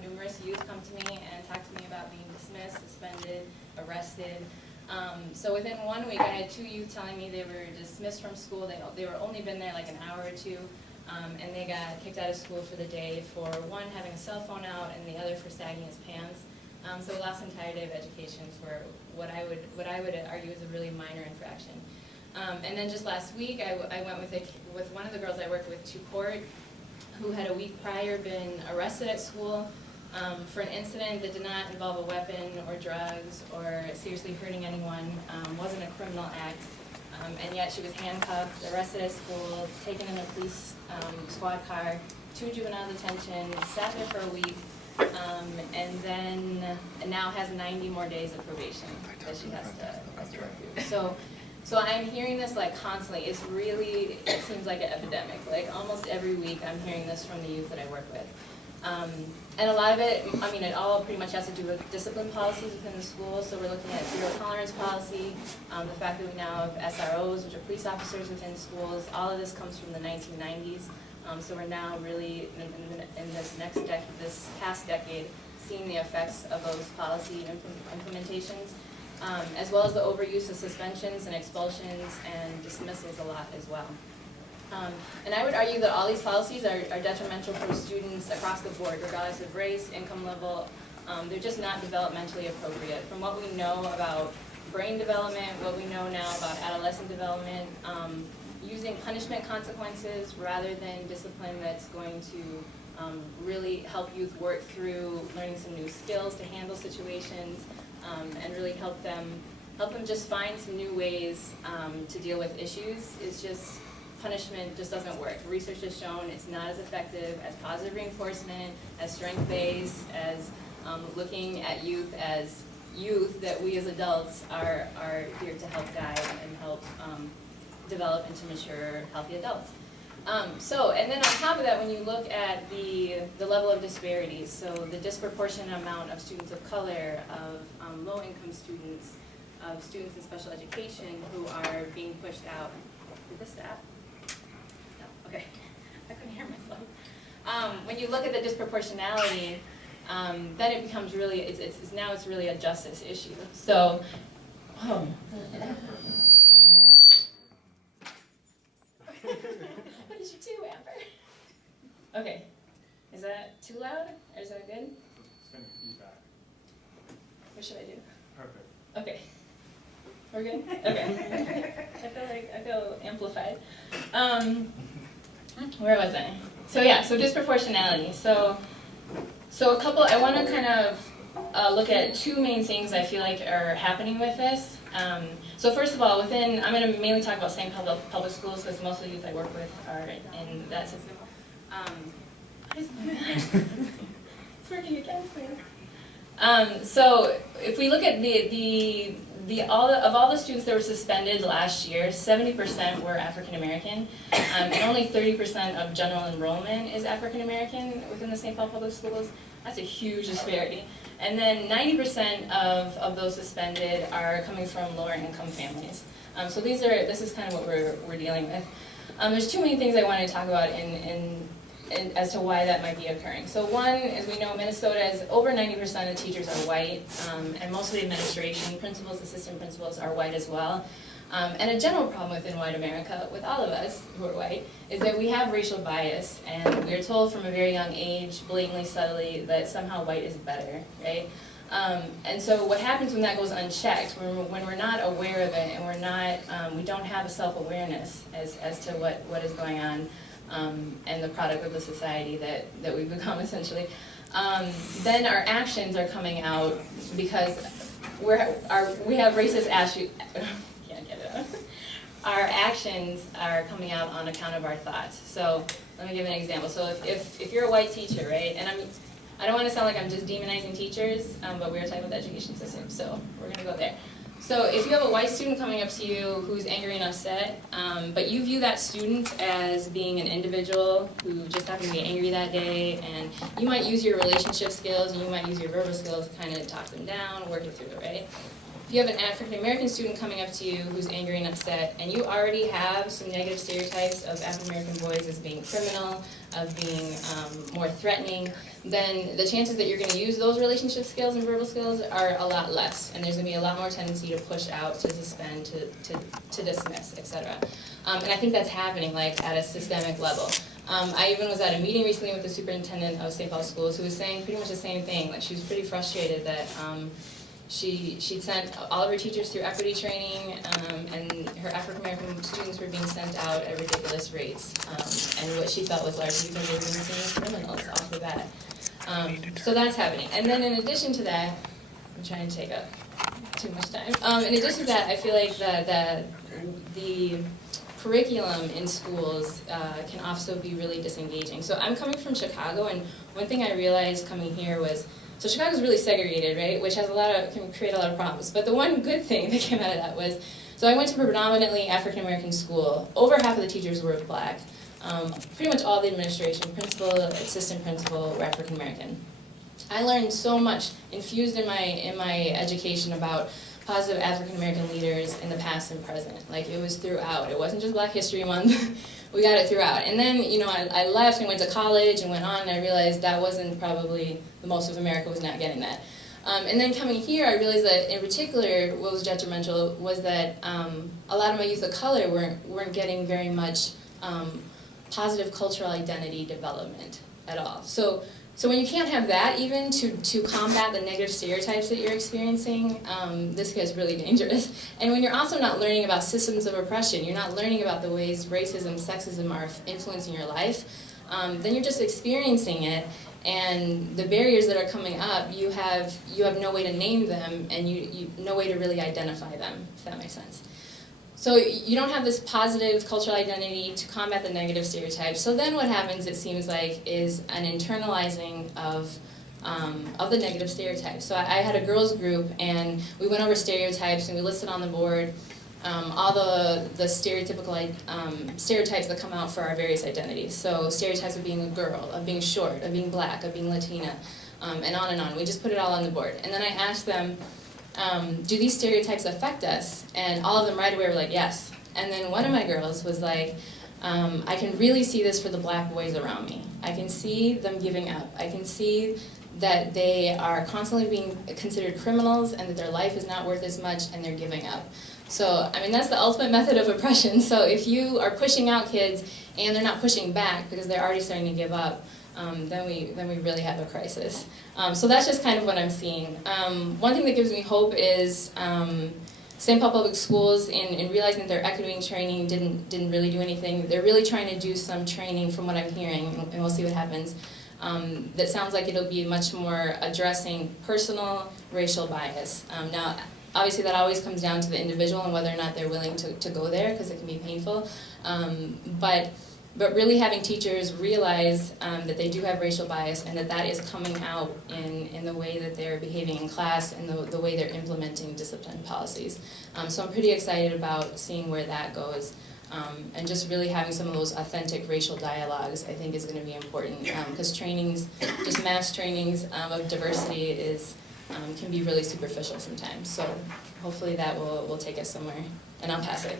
numerous youth come to me and talk to me about being dismissed, suspended, arrested. So within 1 week, I had 2 youth telling me they were dismissed from school. They were only been there like an hour or 2, and they got kicked out of school for the day for one having a cell phone out and the other for sagging his pants. So we lost an entire day of education for what I would argue is a really minor infraction. And then just last week, I went with one of the girls I worked with to court, who had a week prior been arrested at school for an incident that did not involve a weapon or drugs or seriously hurting anyone, wasn't a criminal act, and yet she was handcuffed, arrested at school, taken in a police squad car to juvenile detention, sat there for a week, and then now has 90 more days of probation that she has to work through. So I'm hearing this like constantly. It seems like an epidemic. Like almost every week I'm hearing this from the youth that I work with. And a lot of it, I mean, it all pretty much has to do with discipline policies within the school. So we're looking at zero tolerance policy, the fact that we now have SROs, which are police officers within schools. All of this comes from the 1990s. So we're now really, in this past decade, seeing the effects of those policy implementations. As well as the overuse of suspensions and expulsions and dismissals a lot as well. And I would argue that all these policies are detrimental for students across the board, regardless of race, income level. They're just not developmentally appropriate. From what we know about brain development, what we know now about adolescent development, using punishment consequences rather than discipline that's going to really help youth work through learning some new skills to handle situations, and really help them just find some new ways to deal with issues. It's just, punishment just doesn't work. Research has shown it's not as effective as positive reinforcement, as strength-based, as looking at youth as youth that we as adults are here to help guide and help develop into mature, healthy adults. And then on top of that, when you look at the level of disparities, so the disproportionate amount of students of color, of low-income students, of students in special education who are being pushed out. Did this stop? No, okay. I couldn't hear myself. When you look at the disproportionality, then it becomes really, it's really a justice issue. So, What did you do, Amber? Okay. Is that too loud? Or is that good? It's going to feedback. What should I do? Perfect. Okay. We're good? Okay. I feel amplified. Where was I? So yeah, so disproportionality. So I want to kind of look at 2 main things I feel like are happening with this. So first of all, I'm going to mainly talk about St. Paul public schools because most of the youth I work with are in that system. It's working again for you. So if we look at of all the students that were suspended last year, 70% were African American, and only 30% of general enrollment is African American within the St. Paul public schools. That's a huge disparity. And then 90% of those suspended are coming from lower income families. So this is kind of what we're dealing with. There's 2 main things I want to talk about as to why that might be occurring. So one, as we know, Minnesota is over 90% of teachers are white, and most of the administration, principals, assistant principals are white as well. And a general problem within white America, with all of us who are white, is that we have racial bias, and we're told from a very young age, blatantly, subtly, that somehow white is better, right? And so what happens when that goes unchecked, when we're not aware of it, and we don't have a self-awareness as to what is going on, and the product of the society that we've become, essentially, then our actions are coming out because we have racist our actions are coming out on account of our thoughts. So let me give an example. So if you're a white teacher, right, and I don't want to sound like I'm just demonizing teachers, but we're talking about the education system, so we're going to go there. So if you have a white student coming up to you who's angry and upset, but you view that student as being an individual who just happened to be angry that day, and you might use your relationship skills and you might use your verbal skills to kind of talk them down, work it through, right? If you have an African American student coming up to you who's angry and upset, and you already have some negative stereotypes of African American boys as being criminal, of being more threatening, then the chances that you're going to use those relationship skills and verbal skills are a lot less, and there's going to be a lot more tendency to push out, to suspend, to dismiss, etc. And I think that's happening like at a systemic level. I even was at a meeting recently with the superintendent of St. Paul schools who was saying pretty much the same thing. Like, she was pretty frustrated that she'd sent all of her teachers through equity training, and her African American students were being sent out at ridiculous rates, and what she felt was largely because they were being seen as criminals off the bat. So that's happening. And then in addition to that, I'm trying to take up too much time. In addition to that, I feel like the curriculum in schools can also be really disengaging. So I'm coming from Chicago, and one thing I realized coming here was, so Chicago's really segregated, right, which has can create a lot of problems. But the one good thing that came out of that was, so I went to a predominantly African American school. Over half of the teachers were black. Pretty much all the administration, principal, assistant principal, were African American. I learned so much infused in my education about positive African American leaders in the past and present. Like, it was throughout. It wasn't just Black History Month. We got it throughout. And then, you know, I left and went to college and went on, and I realized that wasn't probably, the most of America was not getting that. And then coming here, I realized that in particular, what was detrimental was that a lot of my youth of color weren't getting very much positive cultural identity development at all. So when you can't have that, even to combat the negative stereotypes that you're experiencing, this gets really dangerous. And when you're also not learning about systems of oppression, you're not learning about the ways racism, sexism are influencing your life, then you're just experiencing it, and the barriers that are coming up, you have no way to name them, and you no way to really identify them, if that makes sense. So you don't have this positive cultural identity to combat the negative stereotypes. So then what happens, it seems like, is an internalizing of the negative stereotypes. So I had a girls group, and we went over stereotypes, and we listed on the board all the stereotypical stereotypes that come out for our various identities. So stereotypes of being a girl, of being short, of being black, of being Latina, and on and on. We just put it all on the board. And then I asked them, do these stereotypes affect us? And all of them right away were like, yes. And then one of my girls was like, I can really see this for the black boys around me. I can see them giving up. I can see that they are constantly being considered criminals and that their life is not worth as much, and they're giving up. So, I mean, that's the ultimate method of oppression. So if you are pushing out kids and they're not pushing back because they're already starting to give up, then we really have a crisis. So that's just kind of what I'm seeing. One thing that gives me hope is St. Paul Public Schools, in realizing that their equity training didn't really do anything. They're really trying to do some training, from what I'm hearing, and we'll see what happens. That sounds like it'll be much more addressing personal racial bias. Now, obviously that always comes down to the individual and whether or not they're willing to go there, because it can be painful. But really having teachers realize that they do have racial bias, and that is coming out in the way that they're behaving in class and the way they're implementing discipline policies. So I'm pretty excited about seeing where that goes. And just really having some of those authentic racial dialogues, I think, is going to be important, because trainings, just mass trainings of diversity can be really superficial sometimes. So hopefully that will take us somewhere, and I'll pass it.